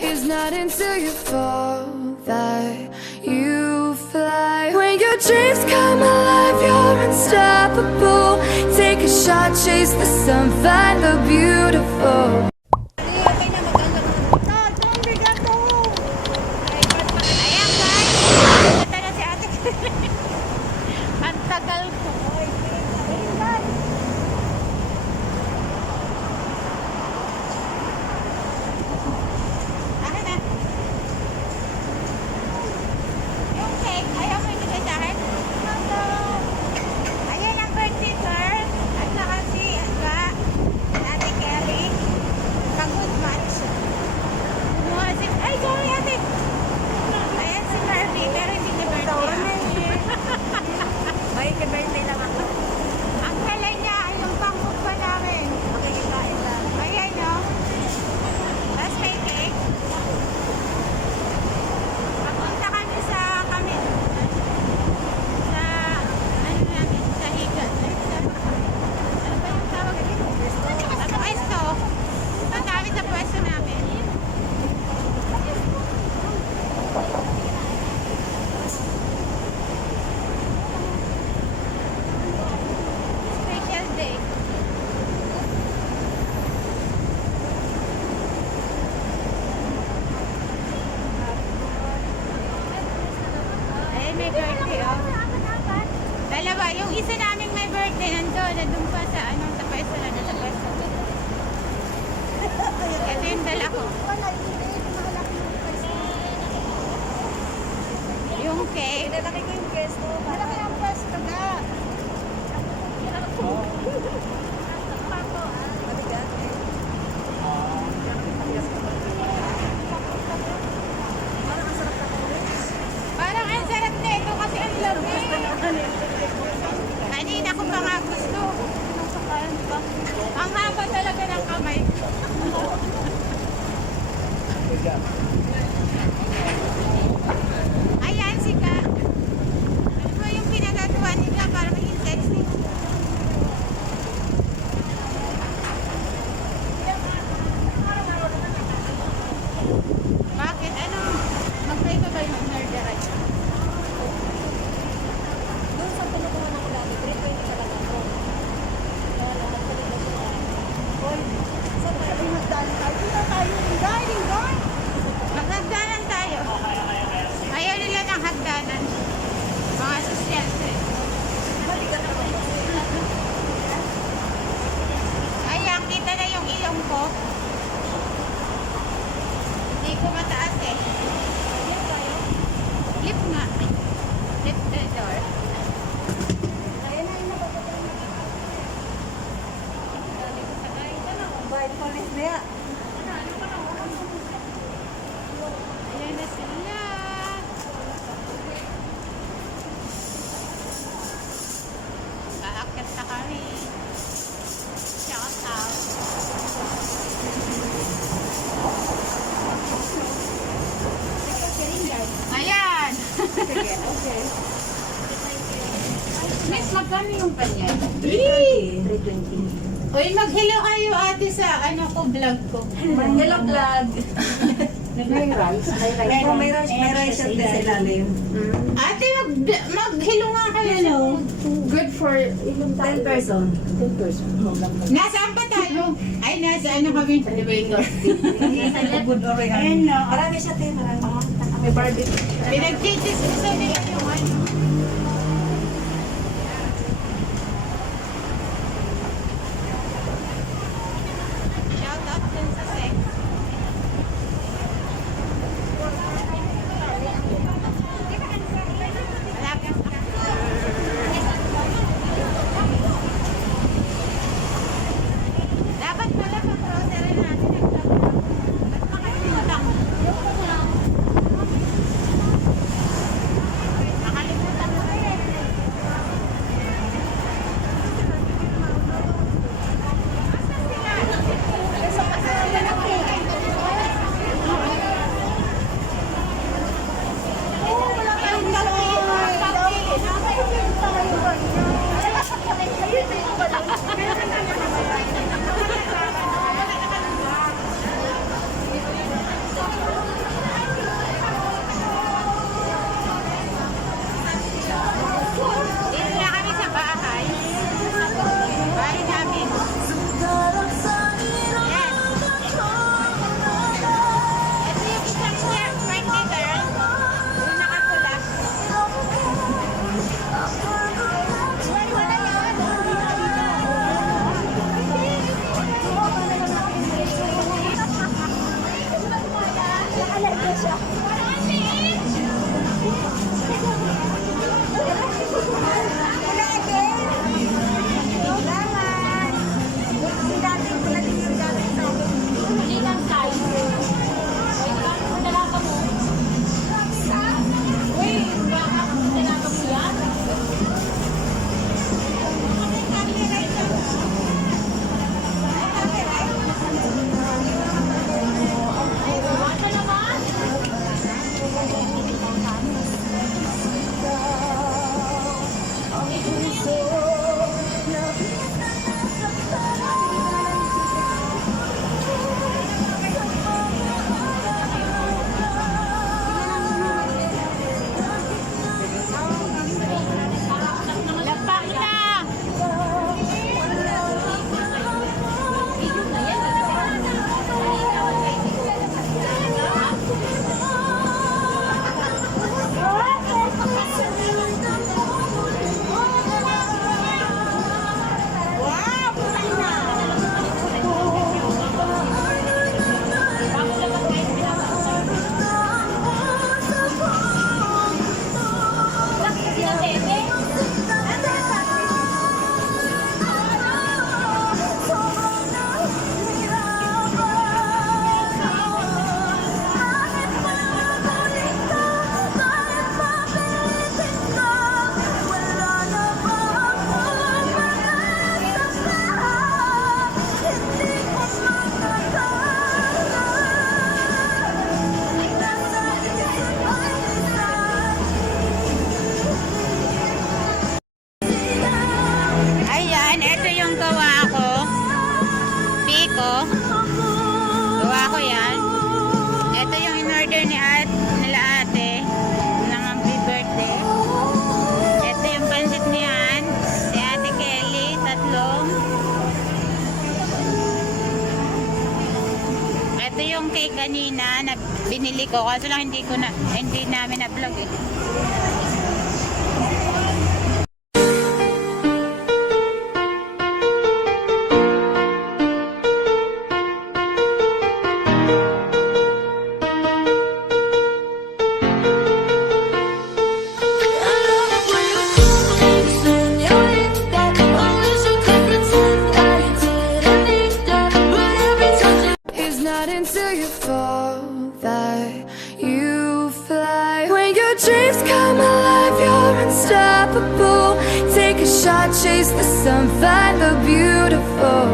It's not until you fall that you fly. When your dreams come alive, you're unstoppable. Take a shot, chase the sun, find the beautiful. Ayan guys, ito na si ate. Ang tagal ko. Akin na. Yung cake, ayaw mo ibigay sa akin? Ayan ang birthday girl. At saka si Ate Kelly. Pag-good match. Ay, sorry ate. Ayan si Marvy, pero hindi niya birthday. May birthday lang ako. Ang kala niya, yung pangkukpa namin. Makikikain lang. Ayan, no? Tapos may cake. Papunta kami sa ano namin, sa Higat. Ano ba yung tawag dito? Sa pwesto. Punta kami sa pwesto namin. Special day. Ayun, may birthday, oh. Dalawa. Yung isa naming may birthday, nandun pa sa, sa pwesto na, sa pwesto. Ito yung dala ko. Yung cake. Nalaki ko yung guest mo. Malaki ang pwesto ka. Mabigat eh. Parang ang sarap na kulis. Parang ang sarap na ito kasi ang lamig. Kanina ko pa nga gusto. Ang haba talaga ng kamay. Ayan si Ka. Ano ba yung pinagagawa nila para maging sexy? Bakit? Ano? Mag-try ka ba yung nerderize? Doon sa pinukuha ng dati, 320 talaga ako. Kaya lahat sa dito sila. Hoy, saan tayo magdali tayo? Dito tayo yung dining room. Maghagdanan tayo. Ayaw nila ng hagdanan. Mga sosyente. Maligat ako. Ayan, kita na yung ilong ko. Hindi ko mataas eh. Lip nga. Lip the door. Kaya na yung napapagod. Bye, police niya. Ayan na sila. Kaakit na kami. Shout out. Ayan! Okay. Miss, magkano yung kanya? 320. Uy, mag-hello kayo ate sa vlog ko. Hello, vlog. May rice. May rice at sa ilalim. Ate, mag-hello nga kayo. Hello. Good for 10 person. Nasaan pa tayo? Ay, nasa kami? Sa elevator. Good orange. Marami siya tayo. Marami. May barbecue. Pinag-chichisisa nila yung Shout out dun sa sec. Malapit. Dapat pala pag-grocery natin. Ba't makalimutan? Nakalimutan mo. siya. Ayan, ito yung gawa ko. Biko. Gawa ko yan. Ito yung in-order nila ate ng happy birthday. Ito yung pansit niyan. Si Ate Kelly, tatlong. Ito yung cake kanina na binili ko. Kaso lang hindi namin na-vlog eh. It's not until you fall that you fly. When your dreams come alive, you're unstoppable. Take a shot, chase the sun, find the beautiful.